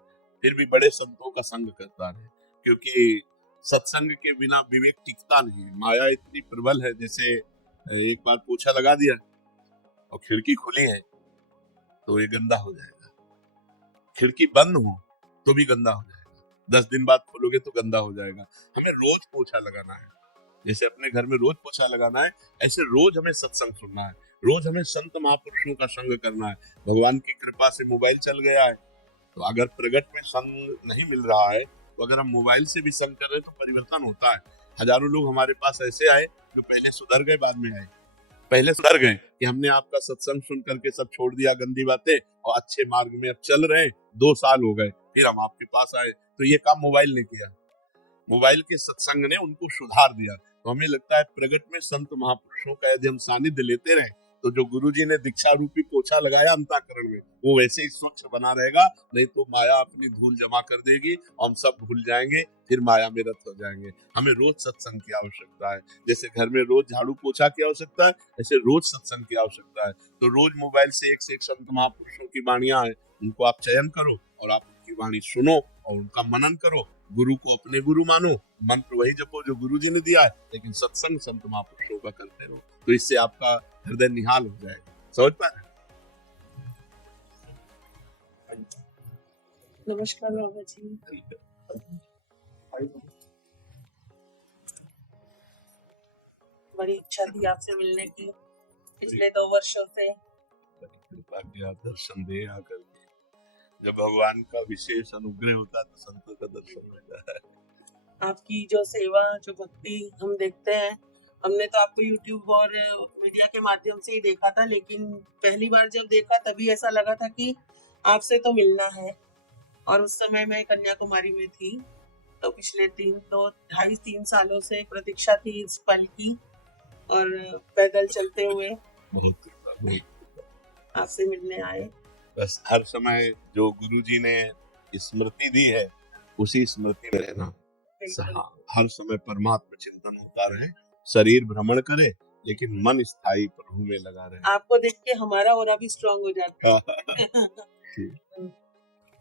फिर भी बड़े संतों का संग करता रहे, क्योंकि सत्संग के बिना विवेक टिकता नहीं। माया इतनी प्रबल है, जैसे एक बार पोछा लगा दिया और खिड़की खुली है तो ये गंदा हो जाएगा, खिड़की बंद हो तो भी गंदा हो जाएगा, 10 दिन बाद खोलोगे तो गंदा हो जाएगा। हमें रोज पोछा लगाना है, जैसे अपने घर में रोज पोछा लगाना है, ऐसे रोज हमें सत्संग सुनना है, रोज हमें संत महापुरुषों का संग करना है। भगवान की कृपा से मोबाइल चल गया है, तो अगर प्रगट में संग नहीं मिल रहा है, तो अगर हम मोबाइल से भी संग कर रहे हैं तो परिवर्तन होता है। हजारों लोग हमारे पास ऐसे आए जो पहले सुधर गए, बाद में आए, पहले सुधर गए कि हमने आपका सत्संग सुन करके सब छोड़ दिया गंदी बातें और अच्छे मार्ग में अब चल रहे हैं, 2 साल हो गए, फिर हम आपके पास आए। तो ये काम मोबाइल ने किया, मोबाइल के सत्संग ने उनको सुधार दिया। तो हमें लगता है प्रगट में संत महापुरुषों का यदि हम सानिध्य लेते रहे, तो जो गुरुजी ने दीक्षा रूपी पोछा लगाया अंतःकरण में, वो वैसे ही स्वच्छ बना रहेगा। नहीं तो माया अपनी धूल जमा कर देगी, हम सब भूल जाएंगे, फिर माया में रत हो जाएंगे। हमें रोज सत्संग की आवश्यकता है, जैसे घर में रोज झाड़ू पोछा की आवश्यकता है, ऐसे रोज सत्संग की आवश्यकता है। तो रोज मोबाइल से एक संत महापुरुषों की वाणियां हैं, उनको आप चयन करो और आप उनकी वाणी सुनो और उनका मनन करो। गुरु को अपने गुरु मानो, मंत्र वही जपो जो गुरु जी ने दिया है, लेकिन सत्संग संत महापुरुषों का करते रहो। तो इससे आपका हृदय निहाल हो जाएगा। समझ पा रहे हैं? नमस्कार बाबा जी। बड़ी इच्छा थी आपसे मिलने की पिछले 2 वर्षों से। कृपा किया, दर्शन दे आकर के। जब भगवान का विशेष अनुग्रह होता है तो संतों का दर्शन होता है। आपकी जो सेवा, जो भक्ति हम देखते हैं, हमने तो आपको YouTube और मीडिया के माध्यम से ही देखा था, लेकिन पहली बार जब देखा तभी ऐसा लगा था कि आपसे तो मिलना है। और उस समय मैं कन्याकुमारी में थी, तो पिछले 2.5-3 सालों से प्रतीक्षा थी इस पल की, और पैदल चलते हुए बहुत कृपा, बहुत कृपा। आपसे मिलने आए। बस हर समय जो गुरु जी ने स्मृति दी है उसी स्मृति में रहना। हर समय परमात्मा चिंतन होता रहे, शरीर भ्रमण करे लेकिन मन स्थायी प्रभु में लगा रहे। आपको देख के हमारा ऑरा भी स्ट्रांग हो जाता है।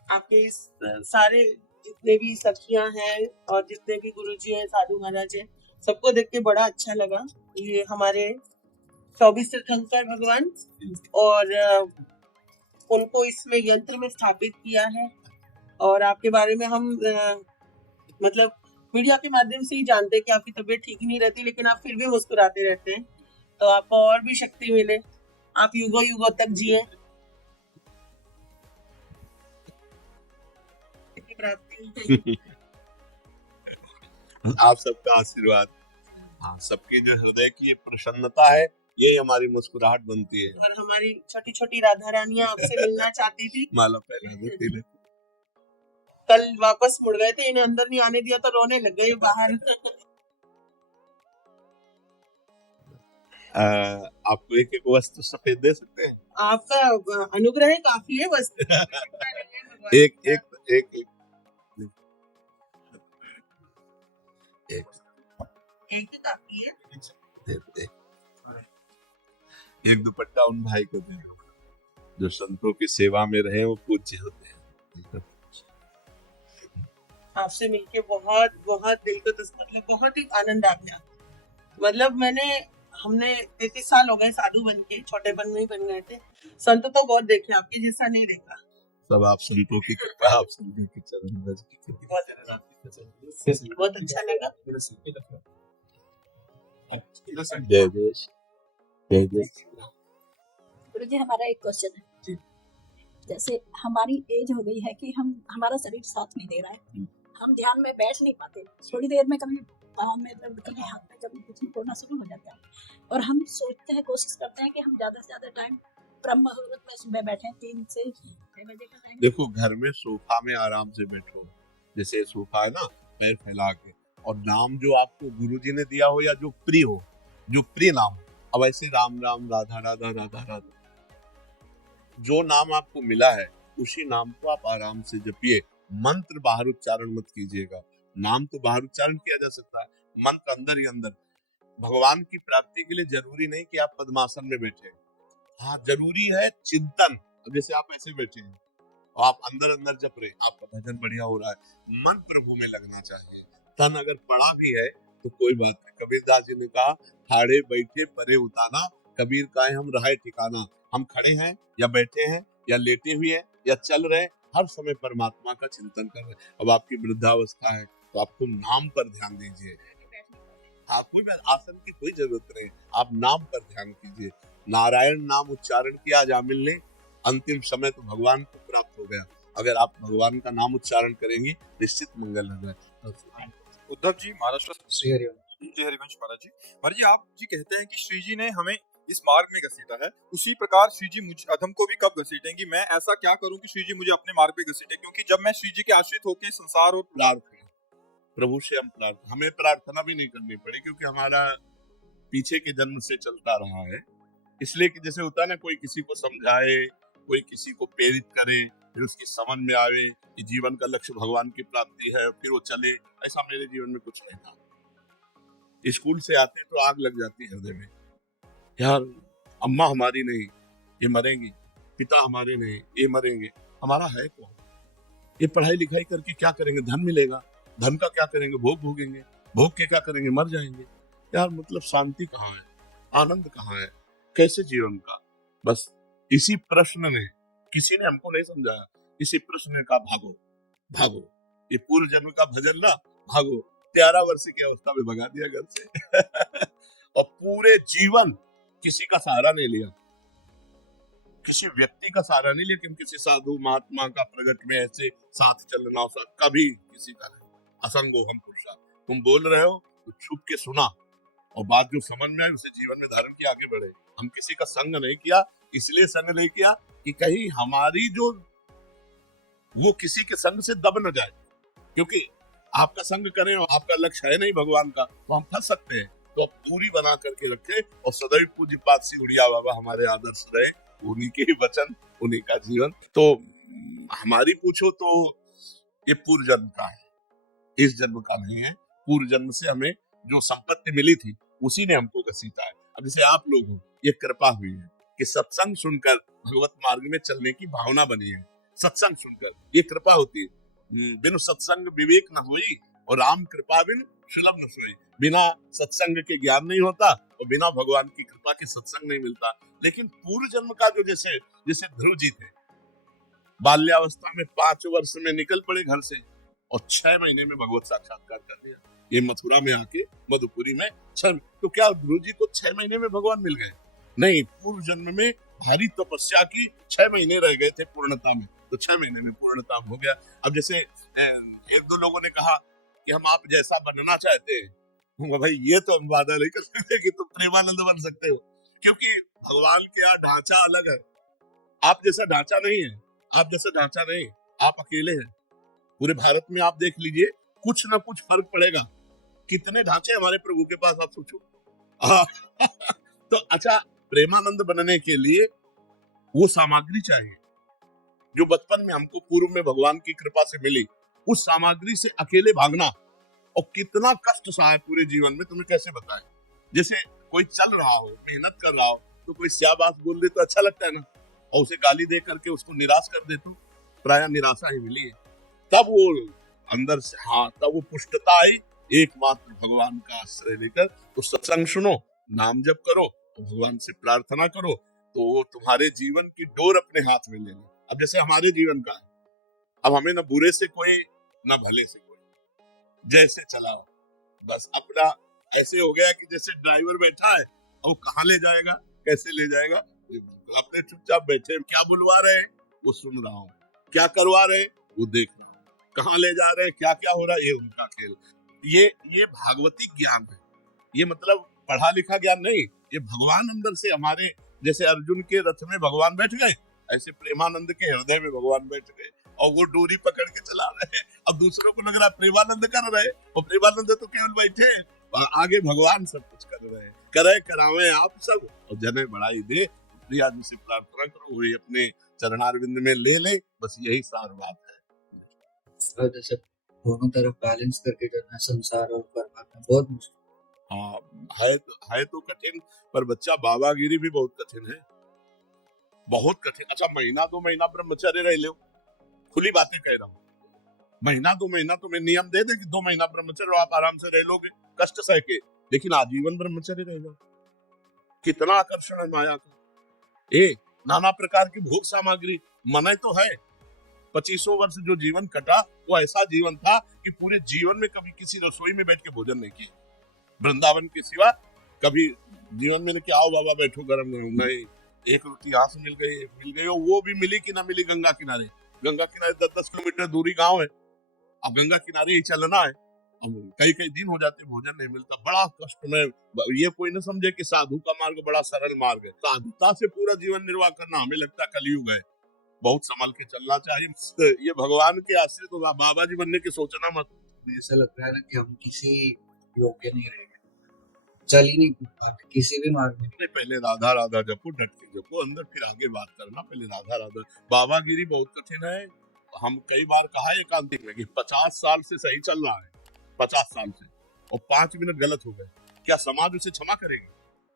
आपके इस सारे जितने भी सखियां हैं और जितने भी गुरुजी हैं, साधु महाराज हैं, सबको देख के बड़ा अच्छा लगा। ये हमारे 24 तीर्थंकर भगवान, और उनको इसमें यंत्र में स्थापित किया है। और आपके बारे में हम मतलब मीडिया के माध्यम से ही जानते हैं कि आपकी तबीयत ठीक नहीं रहती, लेकिन आप फिर भी मुस्कुराते रहते हैं। तो आपको और भी शक्ति मिले, आप युगों युगों तक जिए। आप सबका आशीर्वाद, हाँ, सबकी जो हृदय की प्रसन्नता है ये हमारी मुस्कुराहट बनती है। और हमारी छोटी छोटी राधा रानियां आपसे मिलना चाहती थी, माला पहना देती है। कल वापस मुड़ गए थे, इन्हें अंदर नहीं आने दिया तो रोने लग गए बाहर। आपको एक एक वस्त्र सफेद दे सकते हैं? आपका अनुग्रह काफी है बस। एक एक एक एक एक ही काफी है। दे। एक दुपट्टा उन भाई को दे दो जो संतों की सेवा में रहे, वो पूज्य होते हैं। आपसे मिलके बहुत बहुत दिल को मतलब बहुत ही आनंद आ गया। मतलब हमने 33 साल हो गए साधु बन के, छोटेपन में ही बन गए थे। संत तो बहुत देखे, आपके जैसा नहीं देखा। सब आप संतों की कृपा, आप संतों के चरण रज की कृपा। बहुत अच्छा लगा। जय देश, जय देश। गुरु जी, हमारा एक क्वेश्चन है। जैसे हमारी एज हो गई है कि हमारा शरीर साथ नहीं दे रहा है, हम ध्यान में बैठ नहीं पाते, थोड़ी देर में कभी पाँव में दर्द, कभी हाथ में, कभी कुछ नहीं होना शुरू हो जाता है। और हम सोचते हैं, कोशिश करते हैं कि हम ज्यादा से ज्यादा टाइम ब्रह्म मुहूर्त में सुबह बैठे 3 से 6 बजे का टाइम। देखो, घर में सोफा में आराम से बैठो, जैसे सोफा है ना, पैर फैला के, और नाम जो आपको गुरुजी ने दिया हो या जो प्रिय हो, जो प्रिय नाम हो, अब ऐसे राम राम, राधा राधा, राधा राधा, जो नाम आपको मिला है उसी नाम को आप आराम से जपिए। मंत्र बाहर उच्चारण मत कीजिएगा। नाम तो बाहर उच्चारण किया जा सकता है, मंत्र अंदर ही अंदर। भगवान की प्राप्ति के लिए जरूरी नहीं कि आप पद्मासन में बैठे, हाँ, जरूरी है चिंतन। जैसे आप ऐसे बैठे हैं और आप अंदर अंदर जप रहे, आपका भजन बढ़िया हो रहा है, मन प्रभु में लगना चाहिए। तन अगर पड़ा भी है तो कोई बात नहीं। कबीरदास जी ने कहा, ठाड़े बैठे परे उताना, कबीर काहे हम रहे ठिकाना। हम खड़े हैं या बैठे हैं या लेटे हुए हैं या चल रहे, हर समय परमात्मा का चिंतन कर रहे हैं। अब आपकी वृद्धावस्था है तो आपको नाम पर ध्यान दीजिए। कोई आसन की कोई जरूरत नहीं, आप नाम पर ध्यान कीजिए। नारायण नाम उच्चारण किया जामिल ने, अंतिम समय तो भगवान को प्राप्त हो गया। अगर आप भगवान का नाम उच्चारण करेंगे निश्चित मंगल होगा। उद्धव जी, महाराष्ट्र श्री हरिवंश महाराज जी। महाराज जी, आप जी कहते हैं कि श्री जी ने हमें इस मार्ग में घसीटा है, उसी प्रकार श्री जी मुझ अधम को भी कब घसीटेंगे? मैं ऐसा क्या करूं कि श्री जी मुझे अपने मार्ग पे घसीटे? क्योंकि जब मैं श्री जी के आश्रित होकर संसार और प्रार्थना, प्रभु से हम प्रार्थना, हमें प्रार्थना भी नहीं करनी पड़े, क्योंकि हमारा पीछे के जन्म से चलता रहा है। इसलिए कि जैसे होता है ना, कोई किसी को समझाए, कोई किसी को प्रेरित करे, फिर उसकी समझ में आवे कि जीवन का लक्ष्य भगवान की प्राप्ति है, फिर वो चले। ऐसा मेरे जीवन में कुछ नहीं था। स्कूल से आते तो आग लग जाती है हृदय में, यार अम्मा हमारी नहीं, ये मरेंगी, पिता हमारे नहीं, ये मरेंगे, हमारा है कौन? ये पढ़ाई लिखाई करके क्या करेंगे? धन मिलेगा, धन का क्या करेंगे? भोग भोगेंगे, भोग के क्या करेंगे? मर जाएंगे। यार मतलब शांति कहाँ है, आनंद कहाँ है? कैसे जीवन का? बस इसी प्रश्न ने, किसी ने हमको नहीं समझाया, इसी प्रश्न ने कहा भागो भागो, ये पूर्व जन्म का भजन ना, भागो। 13 वर्ष की अवस्था में भगा दिया घर से और पूरे जीवन किसी का सहारा नहीं लिया, किसी व्यक्ति का सहारा नहीं लिया कि हम किसी साधु महात्मा का प्रगट में ऐसे साथ चलना, कभी किसी का नहीं। असंगो हम पुरुषा, तुम बोल रहे हो तो छुप के सुना और बात जो समझ में आई उसे जीवन में धारण किया, आगे बढ़े। हम किसी का संग नहीं किया, इसलिए संग नहीं किया कि कहीं हमारी जो वो किसी के संग से दब न जाए, क्योंकि आपका संग करें और आपका लक्ष्य है नहीं भगवान का, तो हम फंस सकते हैं। तो अब दूरी बना करके रखे और सदैव पूज्य पाद श्री उड़िया बाबा हमारे आदर्श रहे, उन्हीं के ही वचन, उन्हीं का जीवन। तो हमारी पूछो तो ये पूर्व जन्म का है, इस जन्म का नहीं है। पूर्व जन्म से हमें जो संपत्ति मिली थी उसी ने हमको घसीटा है। अब जैसे आप लोग हो, ये कृपा हुई है कि सत्संग सुनकर भगवत मार्ग में चलने की भावना बनी है। सत्संग सुनकर ये कृपा होती है। बिनु सत्संग विवेक न हुई और राम कृपा बिन सुलभ न सोई। बिना सत्संग के ज्ञान नहीं होता और बिना भगवान की कृपा के सत्संग नहीं मिलता। लेकिन पूर्व जन्म का जो जैसे ध्रुव जी थे, बाल्यावस्था में 5 वर्ष में निकल पड़े घर से और 6 महीने में भगवत साक्षात्कार कर दिया। ये मथुरा में आके मधुपुरी में 6, तो क्या ध्रुव जी को 6 महीने में भगवान मिल गए? नहीं, पूर्व जन्म में भारी तपस्या की 6 महीने रह गए थे पूर्णता में, तो 6 महीने में पूर्णता हो गया। अब जैसे 1-2 लोगों ने कहा कि हम आप जैसा बनना चाहते हैं, भाई ये तो हम वादा नहीं कर सकते कि तुम प्रेमानंद बन सकते हो, क्योंकि भगवान के यहाँ ढांचा अलग है। आप जैसा ढांचा नहीं है, आप जैसा ढांचा नहीं, आप अकेले हैं। पूरे भारत में आप देख लीजिए, कुछ ना कुछ फर्क पड़ेगा। कितने ढांचे हमारे प्रभु के पास, आप सोचो। तो अच्छा, प्रेमानंद बनने के लिए वो सामग्री चाहिए जो बचपन में हमको पूर्व में भगवान की कृपा से मिली। उस सामग्री से अकेले भागना और कितना कष्ट सहा है पूरे जीवन में, तुम्हें कैसे बताएं। जैसे कोई चल रहा हो, मेहनत कर रहा हो, तो कोई स्याबास बोल दे तो अच्छा लगता है ना, और उसे गाली दे करके उसको निराश कर दे तो प्राय निराशा ही मिली है। तब वो अंदर से, हाँ, तब वो पुष्टता आई, एकमात्र भगवान का आश्रय लेकर। तो सत्संग सुनो, नाम जप करो, तो भगवान से प्रार्थना करो, तो वो तुम्हारे जीवन की डोर अपने हाथ में ले लो। अब जैसे हमारे जीवन का है, अब हमें न बुरे से कोई न भले से कोई, जैसे चलाओ बस अपना। ऐसे हो गया कि जैसे ड्राइवर बैठा है और कहाँ ले जाएगा, कैसे ले जाएगा, अपने चुपचाप बैठे। क्या बुलवा रहे हैं वो सुन रहा हूँ, क्या करवा रहे हैं वो देख रहा हूँ, कहाँ ले जा रहे हैं, क्या क्या हो रहा है, ये उनका खेल। ये भागवती ज्ञान है। ये मतलब पढ़ा लिखा ज्ञान नहीं, ये भगवान अंदर से हमारे, जैसे अर्जुन के रथ में भगवान बैठ गए, ऐसे प्रेमानंद के हृदय में भगवान बैठ गए और वो डोरी पकड़ के चला रहे हैं। अब दूसरों को लग रहा है प्रेमानंद कर रहे, और प्रेमानंद तो केवल बैठे, आगे भगवान सब कुछ कर रहे हैं। करे करावे आप सब और जने बढ़ाई दे। प्रिया जी से प्रार्थना करो, वही अपने चरणारविंद में ले ले, बस यही सार बात है। जैसे दोनों तरफ बैलेंस करके चलना, संसार और परमात्मा, बहुत मुश्किल। हाँ, है तो कठिन, पर बच्चा बाबागिरी भी बहुत कठिन है, बहुत कठिन। अच्छा, 1-2 महीना ब्रह्मचर्य रह लो, खुली बातें कह रहा हूँ। 1-2 महीना तुम्हें नियम दे दे कि 2 महीना ब्रह्मचर्य, आप आराम से रह लोगे कष्ट सह के, लेकिन आजीवन ब्रह्मचर्य रह लो। कितना आकर्षण है माया का। नाना प्रकार की भोग सामग्री, मन तो है। 2500 वर्ष जो जीवन कटा वो ऐसा जीवन था कि पूरे जीवन में कभी किसी रसोई में बैठ के भोजन नहीं किया, वृंदावन के सिवा कभी जीवन में कि आओ बाबा बैठो गरम गरम, नहीं। एक रोटी यहाँ से मिल गई और वो भी मिली कि ना मिली गंगा किनारे 10-10 किलोमीटर दूरी गांव है, अब गंगा किनारे ही चलना है। कई दिन हो जाते भोजन नहीं मिलता, बड़ा कष्ट में। ये कोई न समझे कि साधु का मार्ग बड़ा सरल मार्ग है। साधुता से पूरा जीवन निर्वाह करना हमें लगता कलयुग है, बहुत संभल के चलना चाहिए। ये भगवान के आश्रय तो बाबा जी बनने की सोचना मत। ऐसा लगता है ना कि हम किसी योग्य नहीं रहे, चल ही नहीं पाते किसी भी मार्ग में। पहले राधा राधा जपो, डट के जपो, अंदर फिर आगे बात करना। पहले राधा राधा। बाबागिरी बहुत कठिन है। हम कई बार कहा एकांतिक में कि 50 साल से सही चल रहा है, 50 साल से, और 5 मिनट गलत हो गए, क्या समाज उसे क्षमा करेगी?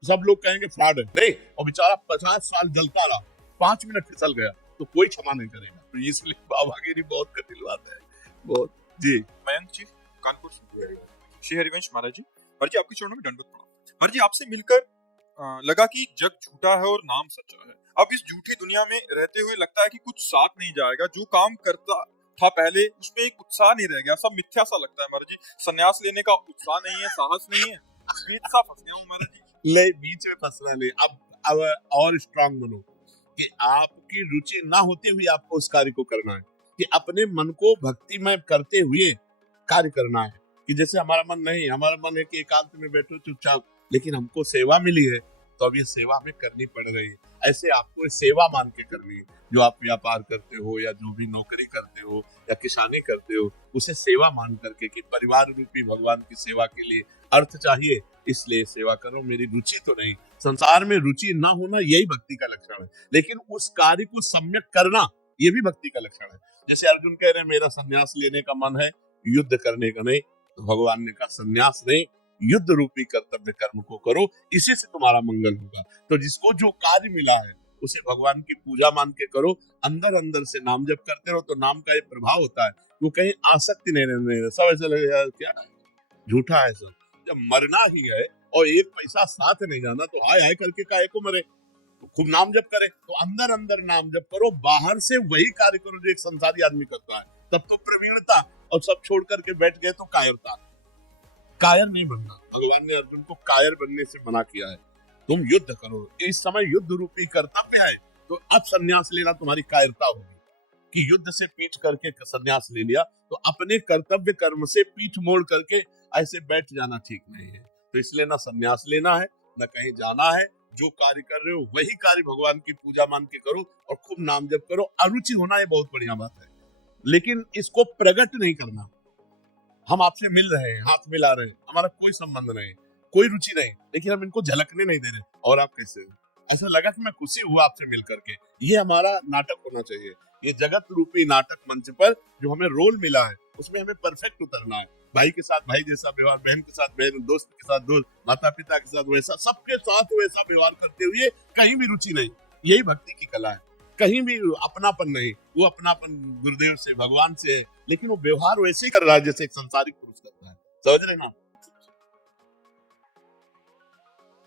सब लोग कहेंगे फ्रॉड है, नहीं। और बेचारा 50 साल जलता रहा, 5 मिनट फिसल गया तो कोई क्षमा नहीं करेगा। तो इसलिए बाबागिरी बहुत कठिन बात है, बहुत। जी मयंक जी, कानपुर से। श्री हरिवंश महाराज जी, हर जी आपके चरणों में दंडवत प्रणाम। हर जी, आपसे मिलकर लगा कि जग झूठा है और नाम सच्चा है। अब इस झूठी दुनिया में रहते हुए लगता है कि कुछ साथ नहीं जाएगा। जो काम करता था पहले उसमें एक उत्साह नहीं रह गया, सब मिथ्या सा लगता है महाराज जी। संन्यास लेने का उत्साह नहीं है, साहस नहीं है, बीच सा फंस गया हूँ महाराज जी। ले बीच में फंसना नहीं, अब और स्ट्रांग बनो कि आपकी रुचि ना होते हुए आपको उस कार्य को करना है, कि अपने मन को भक्तिमय करते हुए कार्य करना है। कि जैसे हमारा मन नहीं, हमारा मन है कि एकांत में बैठो चुपचाप, लेकिन हमको सेवा मिली है तो अब ये सेवा हमें करनी पड़ रही है। ऐसे आपको सेवा मान के करनी है। जो आप व्यापार करते हो या जो भी नौकरी करते हो या किसानी करते हो, उसे सेवा मान करके कि परिवार रूपी भगवान की सेवा के लिए अर्थ चाहिए, इसलिए सेवा करो। मेरी रुचि तो नहीं, संसार में रुचि ना होना यही भक्ति का लक्षण है, लेकिन उस कार्य को सम्यक करना ये भी भक्ति का लक्षण है। जैसे अर्जुन कह रहे हैं मेरा संन्यास लेने का मन है, युद्ध करने का नहीं, तो भगवान ने कहा संन्यास नहीं, युद्ध रूपी कर्तव्य कर्म को करो, इसी से तुम्हारा मंगल होगा। तो जिसको जो कार्य मिला है उसे भगवान की पूजा मान के करो, अंदर अंदर से नाम जप करते रहो, तो नाम का एक प्रभाव होता है, वो कहीं आसक्ति नहीं रहने, सब ऐसा लगेगा क्या झूठा है सब। जब मरना ही है और एक पैसा साथ नहीं जाना, तो हाय हाय करके काहे को मरे, तो खूब नाम जप करे। तो अंदर अंदर नाम जप करो, बाहर से वही कार्य करो जो एक संसारी आदमी करता है, तब तो प्रवीणता। और सब छोड़ करके बैठ गए तो कायरता। कायर नहीं बनना, भगवान ने अर्जुन को कायर बनने से मना किया है। तुम युद्ध करो, इस समय युद्ध रूपी कर्तव्य है, तो अब संन्यास लेना तुम्हारी कायरता होगी। कि युद्ध से पीठ करके संन्यास ले लिया, तो अपने कर्तव्य कर्म से पीठ मोड़ करके ऐसे बैठ जाना ठीक नहीं है। तो इसलिए ना संन्यास लेना है, ना कहीं जाना है। जो कार्य कर रहे हो वही कार्य भगवान की पूजा मान के करो और खूब नाम जप करो। अरुचि होना ये बहुत बढ़िया बात है, लेकिन इसको प्रकट नहीं करना। हम आपसे मिल रहे हैं, हाथ मिला रहे हैं, हमारा कोई संबंध नहीं, कोई रुचि नहीं, लेकिन हम इनको झलकने नहीं दे रहे। और आप कैसे हो? ऐसा लगा कि मैं खुशी हुआ आपसे मिल करके। ये हमारा नाटक होना चाहिए। ये जगत रूपी नाटक मंच पर जो हमें रोल मिला है, उसमें हमें परफेक्ट उतरना है। भाई के साथ भाई जैसा व्यवहार, बहन के साथ बहन, दोस्त के साथ दोस्त, माता पिता के साथ वैसा, सबके साथ वैसा व्यवहार करते हुए कहीं भी रुचि नहीं। यही भक्ति की कला है। कहीं भी अपनापन नहीं, वो अपनापन गुरुदेव से, भगवान से है, लेकिन वो व्यवहार वैसे ही कर रहा है जैसे एक संसारिक पुरुष करता है। समझ रहे ना?